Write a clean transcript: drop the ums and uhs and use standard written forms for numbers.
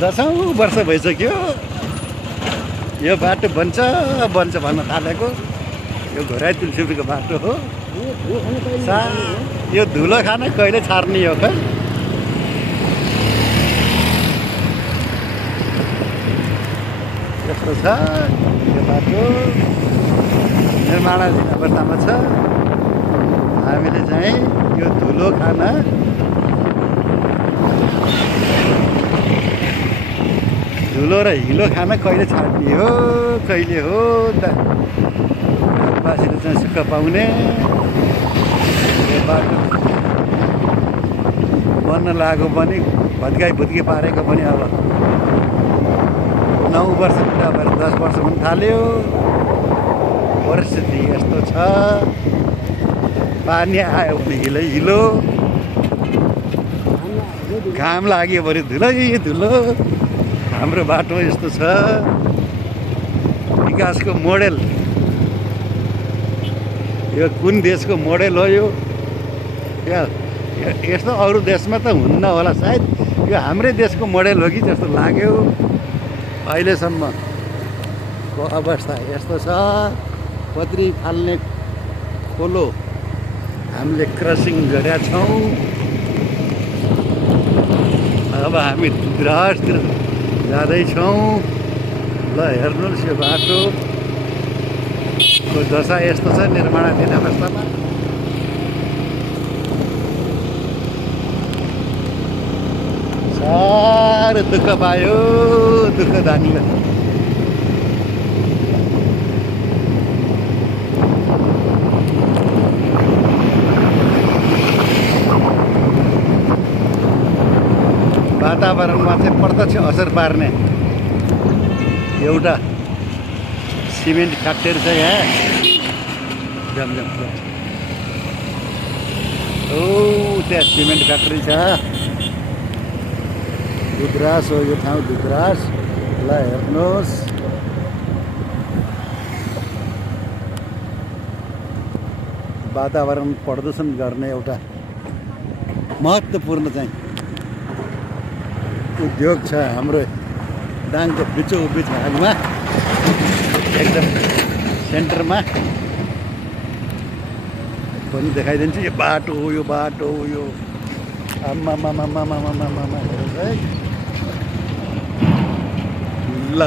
10औँ वर्ष भइसक्यो यो बाटो बन्छ बन्छ भन्न थालेको। यो घोराई तुलसीपुरको बाटो हो। यो धुलो खाना कहिले छार्ने हो खै। यस्तो छ यो बाटो, निर्माणाधीन अवस्थामा छ। हामीले चाहिँ यो धुलो खाना धुलो र हिलो खाना कहिले छाड्ने हो, कहिले हो बासीले चाहिँ सुख पाउने। यो बाटो बन्न लागेको पनि भत्काइ भुत्की पारेको पनि अब 9 वर्ष पुरा भएर 10 वर्ष पनि थाल्यो। परिस्थिति यस्तो छ, पानी आयो भने हिलो हिलो, घाम लाग्यो भने धुलै धुलो। हाम्रो बाटो यस्तो छ। विकासको मोडेल, यो कुन देशको मोडेल हो यो? यस्तो अरू देशमा त हुन्न होला सायद, यो हाम्रै देशको मोडेल हो कि जस्तो लाग्यो। अहिलेसम्मको अवस्था यस्तो छ। पत्री फाल्ने खोलो हामीले क्रसिङ गरेका छौँ। अब हामी दुधराजतिर जाँदैछौँ। ल हेर्नुहोस् यो बाटोको दशा यस्तो छ निर्माणाधीन अवस्थामा। साह्रो दुःख पायो दुःख धानीले। वातावरणमा चाहिँ प्रत्यक्ष असर पार्ने एउटा सिमेन्ट फ्याक्ट्री छ यहाँ। जमजम ओ त्यहाँ सिमेन्ट फ्याक्ट्री छ। दुधराज हो यो ठाउँ, दुधराज। ल हेर्नुहोस्, वातावरण प्रदूषण गर्ने एउटा महत्त्वपूर्ण चाहिँ उद्योग छ हाम्रो दाङको बिचोबिच भागमा, एकदम सेन्टरमा पनि देखाइदिन्छु। यो बाटो हो, यो बाटो हो यो। आम्मामामामामामामा हेर्नुहोस् है। ल